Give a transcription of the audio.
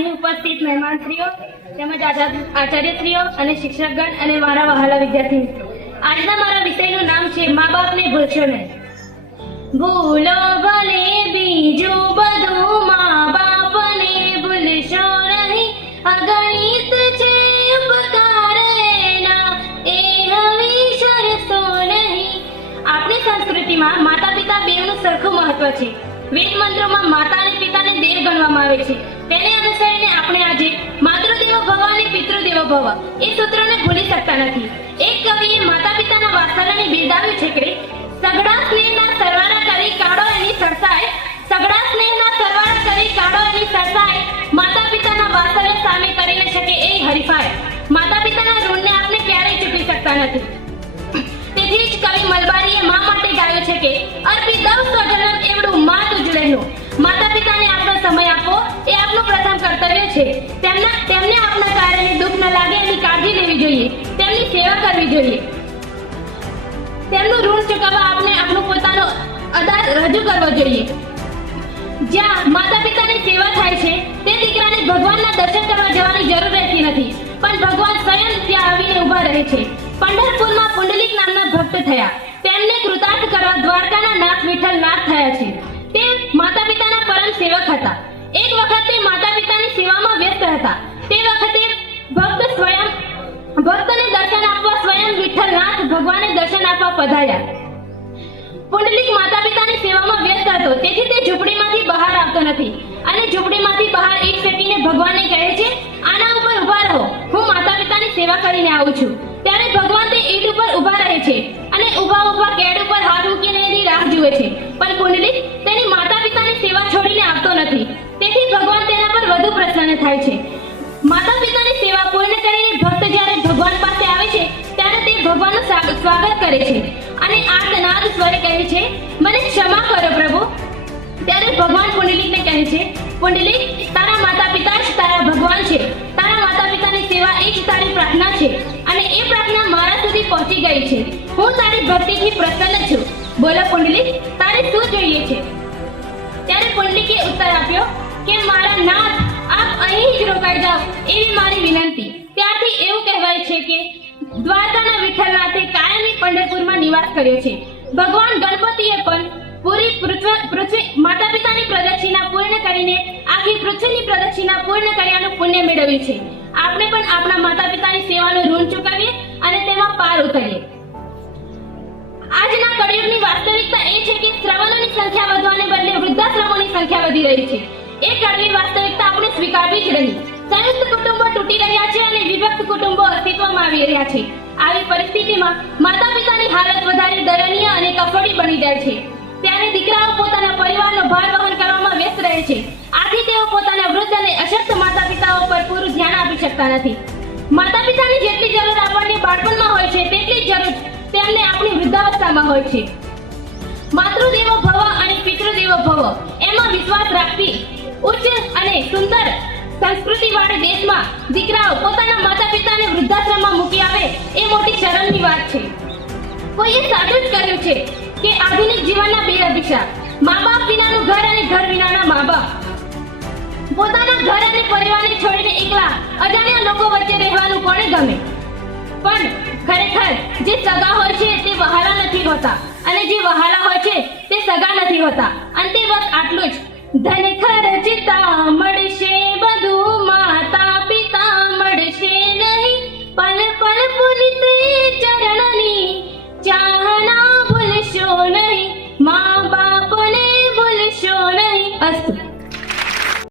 અહીં ઉપસ્થિત મહેમાનશ્રીઓ તેમજ આચાર્યશ્રીઓ અને શિક્ષકગણ અને મારા વહાલા વિદ્યાર્થી મિત્રો, આજના મારા વિષયનું નામ છે મા બાપને ભૂલશો નહીં। ભૂલો ભલે બીજું બધું, મા બાપને ભૂલશો નહીં, અગણિત છે ઉપકાર એના, એ હવે શરતો નહીં। આપણી સંસ્કૃતિમાં માતા પિતા બેનું સરખું મહત્વ છે। વેદ મંત્રોમાં માતા અને પિતાને દેવ ગણવામાં આવે છે। તેને અનુસરીને આપણે આજે માતૃદેવો ભવ અને પિતૃદેવો ભવ એ સૂત્રોને ભૂલી શકતા નથી। એક કવિએ માતા પિતાના વાત્સલ્યને બિરદાવ્યું છે કે સઘળા સ્નેહના સરવાળા કરી કાઢો એની સરસાઈ, સઘળા સ્નેહના સરવાળા કરી કાઢો એની સરસાઈ, માતા પિતાના વાત્સલ્ય સામે કરી ન શકે એ હરીફાઈ। માતા પિતાના ઋણને આપણે ક્યારેય ચૂકી શકતા નથી। તેથી જ કવિ મલબારીએ મા માટે ગાયું છે કે અર્પિત દવ સ્વજનમ એવડું મા તુજ રહેલો। માતા પિતાને આપણો સમય આપવો એ આપણું પ્રથમ કર્તવ્ય છે। તેમને આપના કારણે દુઃખ ન લાગે એની કાળજી લેવી જોઈએ, તેમની સેવા કરવી જોઈએ। તેમનું ઋણ ચૂકવવા આપણે આપણું પોતાનો અદા રજૂ કરવો જોઈએ। જ્યાં માતા પિતાની સેવા થાય છે તે દીકરાને ભગવાનના દર્શન કરવા જવાની જરૂર રહેતી નથી, પણ ભગવાન સ્વયં ત્યાં આવીને ઊભા રહે છે। પંઢરપુરમાં પુંડલિક નામના ભક્ત થયા, તેમને કૃતાર્થ કરવા દ્વારકાના નાથ વિઠ્ઠલ નાથ થયા છે। તે માતા પિતાના પરમ સેવક હતા। એક વખત તે માતા પિતાની સેવામાં વ્યસ્ત હતા। તે વખતે ભક્તને દર્શન આપવા સ્વયં વિઠ્ઠલનાથ ભગવાને દર્શન આપવા પધાર્યા। પુંડલિક માતા પિતાની સેવામાં વ્યસ્ત હતો, તેથી તે ઝૂંપડીમાંથી બહાર આવતો નથી અને ઝૂંપડીમાંથી બહાર ઈંટ ફેંકીને ભગવાનને કહે છે, આના ઉપર ઊભા રહો, હું માતા પિતાની સેવા કરીને આવું છું। ત્યારે ભગવાન તે ઈંટ ઉપર ઊભા રહે છે અને ઊભા કેડ ઉપર હાથ મૂકીને એની રાહ જુએ છે, પણ પુંડલિક તેની માતા પિતાની સેવા છોડીને આવતો નથી। તેથી ભગવાન તેના પર વધુ પ્રસન્ન થાય છે। માતા પિતાની સેવા પૂર્ણ કરીને ભક્ત જ્યારે ભગવાન પાસે આવે છે ત્યારે તે ભગવાનનું સ્વાગત કરે છે અને આર્તનાદ સ્વરે કહે છે, મને ક્ષમા કરો પ્રભુ। ત્યારે ભગવાન પુંડલિકને કહે છે, પુંડલિક, તારા માતા પિતા જ તારા ભગવાન છે। તારા માતા પિતાની સેવા એ જ તારી પ્રાર્થના છે અને એ પ્રાર્થના મારા સુધી પહોંચી ગઈ છે। હું તારી ભક્તિથી પ્રસન્ન છું। બોલો પુંડલિક, તારે શું જોઈએ છે? ત્યારે પુંડલિકે ઉત્તર આપ્યો કે મારા નાથ, આપ અહીં જ રોકાઈ જાઓ એવી મારી વિનંતી। ત્યારથી એવું કહેવાય છે કે દ્વારકાના વિઠ્ઠલનાથે કાયમી પંઢરપુરમાં નિવાસ કર્યો છે। ભગવાન ગણપતિએ પણ પૂરી પૃથ્વી માતા પિતાની પ્રદક્ષિણા પૂર્ણ કરીને આખી પૃથ્વીની પ્રદક્ષિણા પૂર્ણ કર્યાનું પુણ્ય મેળવ્યું છે। આપણે પણ આપણા માતા પિતાની સેવાનું ઋણ ચૂકવીએ અને તેમાં પાર ઉતરીએ। આજના કળિયુગની વાસ્તવિકતા એ છે કે શ્રવણોની સંખ્યા વધવાને બદલે વૃદ્ધાશ્રમોની સંખ્યા વધી રહી છે। એ કડવી વાસ્તવિકતા આપણે સ્વીકારવી જ રહી। સંયુક્ત કુટુંબો તૂટી રહ્યા છે અને વિભક્ત કુટુંબો અસ્તિત્વમાં આવી રહ્યા છે। આવી પરિસ્થિતિમાં માતા પિતાની હાલત વધારે દયનીય અને કફોડી બની જાય છે। ત્યારે દીકરાઓ પોતાના પરિવારનો ભાર વહન કરવામાં વ્યસ્ત રહે છે। આથી તેઓ પોતાના વૃદ્ધ અને અશક્ત માતા પિતાઓ પર પૂરું ધ્યાન આપી શકતા નથી। માતા પિતાની જેટલી જરૂર આપણને બાળપણમાં હોય છે તેટલી જ જરૂર તેમને આપણી વૃદ્ધાવસ્થામાં હોય છે। માતૃદેવો ભવ અને પિતૃદેવો ભવ એમાં વિશ્વાસ રાખવી ઉચ્ચ અને સુંદર સંસ્કૃતિવાળા દેશમાં દીકરાઓ પોતાના માતા પિતાને વૃદ્ધાશ્રમમાં મૂકી આવે એ મોટી શરમની વાત છે। કોઈએ સાચું જ કહ્યું છે કે આધુનિક જીવનના બે દિશા, મા બાપ વિનાનું ઘર અને ઘર વિનાના મા બાપ। પોતાના ઘર અને પરિવારને છોડીને એકલા અજાણ્યા લોકો વચ્ચે રહેવાનું કોને ગમે? પણ ખરેખર જે સગા હોય છે તે વહાલા નથી હોતા અને જે વહાલા હોય છે તે સગા નથી હોતા। અંતે બસ આટલું જ। ધન ખર્ચતા મળશે બધું